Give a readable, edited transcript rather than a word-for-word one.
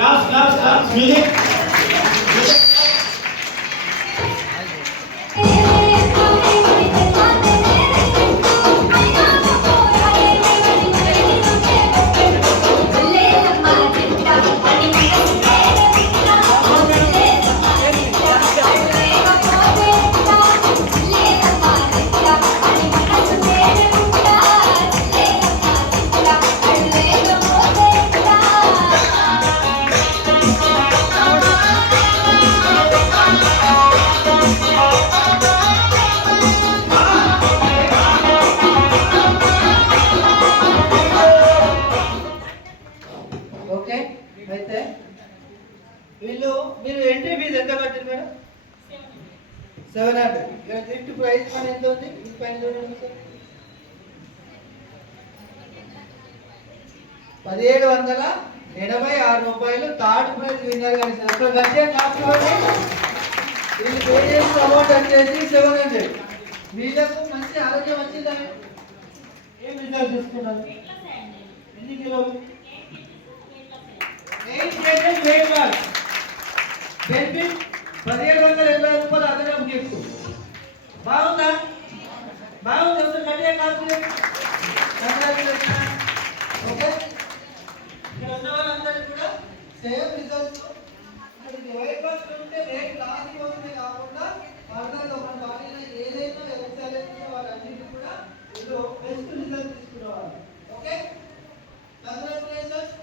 Class, music. Okay అయితే మీరు entry fee ఎంత కట్టారు మేడం? 700. గిఫ్ట్ ప్రైజ్ మన ఎంత ఉంది? ఈ పైన చూడండి సార్, 1786 రూపాయలు. థర్డ్ ప్రైజ్ విన్నర్ కానీ సార్ అక్కడ గట్టిగా కాకపోతే వీళ్ళు పే చేసిన అమౌంట్ వచ్చేసి 700. వీళ్ళకు మంచి ఆరోగ్యం వచ్చిందా? ఏం రిజల్ట్ తీసుకున్నారు? ఎన్ని కిలోలు? 8 kg వెయిట్ లాస్. బెనిఫిట్ 1780 రూపాయలు అదనపు గిఫ్ట్. బాగుందా? బాగుంది. ఒకసారి గట్టిగా కాల్చులేదు. ఓకే, ఇక్కడ ఉన్న వాళ్ళందరికీ కూడా సేమ్ రిజల్ట్స్. వెయిట్ లాస్ ఉంటే వెయిట్ లాస్ కోసమే కాకుండా ఫర్దర్గా మన బాడీలో ఏదైనా ఎక్సర్సైజ్ వాళ్ళన్నిటి కూడా ఇందులో బెస్ట్ రిజల్ట్ తీసుకురావాలి. Okay, congratulations.